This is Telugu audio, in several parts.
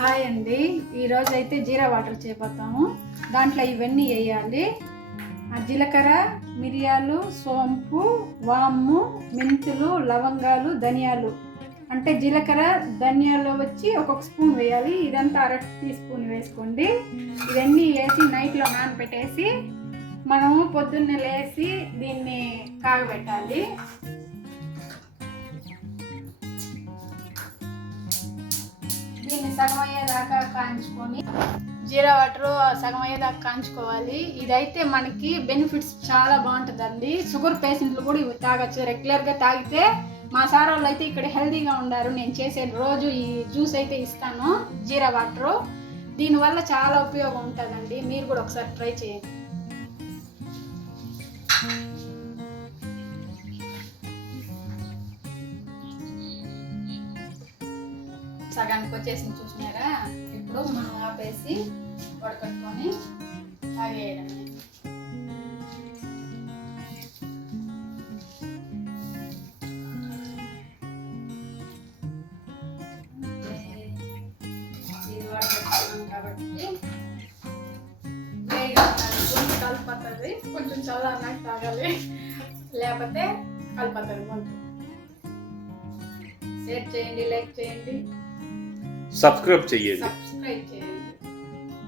హాయ్ అండి, ఈరోజు అయితే జీరా వాటర్ చేయబోతాము. దాంట్లో ఇవన్నీ వేయాలి: జీలకర్ర, మిరియాలు, సోంపు, వాము, మెంతులు, లవంగాలు, ధనియాలు. అంటే జీలకర్ర ధనియాలు వచ్చి ఒక్కొక్క స్పూన్ వేయాలి. ఇదంతా 1/2 టీ స్పూన్ వేసుకోండి. ఇవన్నీ వేసి నైట్లో నానబెట్టేసి మనము పొద్దున్నే లేసి దీన్ని కాగబెట్టాలి. దీన్ని సగం అయ్యేదాకా కాంచుకొని, జీరా వాటర్ సగం అయ్యేదాకా కాంచుకోవాలి. ఇదైతే మనకి బెనిఫిట్స్ చాలా బాగుంటుందండి. షుగర్ పేషెంట్లు కూడా ఇవి తాగొచ్చు. రెగ్యులర్గా తాగితే మా సార్ వాళ్ళు అయితే ఇక్కడ హెల్తీగా ఉన్నారు. నేను చేసే రోజు ఈ జ్యూస్ అయితే ఇస్తాను, జీరా వాటరు. దీనివల్ల చాలా ఉపయోగం ఉంటుందండి. మీరు కూడా ఒకసారి ట్రై చేయండి. సగానికి వచ్చేసి చూసినారా? ఇప్పుడు మనం ఆపేసి వడకట్టుకొని తాగేయడమే. ఇది వడకట్టుకున్నాం కాబట్టి వేడిగా గొంతు కలిపోతుంది. కొంచెం చల్లారినాక తాగాలి, లేకపోతే కలిపోతుంది గొంతు. షేర్ చేయండి, లైక్ చేయండి, సబ్స్క్రైబ్ చేయండి.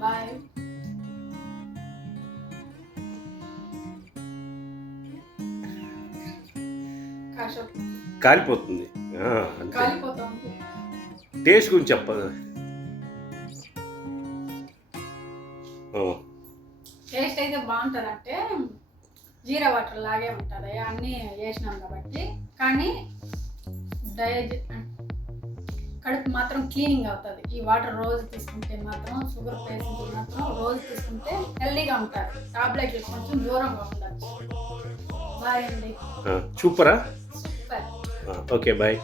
బాయ్. కాలిపోతుంది. టేస్ట్ గురించి చెప్పదు. టేస్ట్ అయితే బాగుంటుంది. అంటే జీరా వాటర్ లాగే ఉంటుంది, అన్నీ వేసినాం కాబట్టి. కానీ కడుపు మాత్రం క్లీనింగ్ అవుతుంది. ఈ వాటర్ రోజు తీసుకుంటే మాత్రం, షుగర్ పేషెంట్లు మాత్రం రోజు తీసుకుంటే హెల్దీగా ఉంటారు. టాబ్లెట్లు కొంచెం దూరంగా ఉండొచ్చు. బాయ్ అండి. సూపరా? సూపర్. Okay, bye.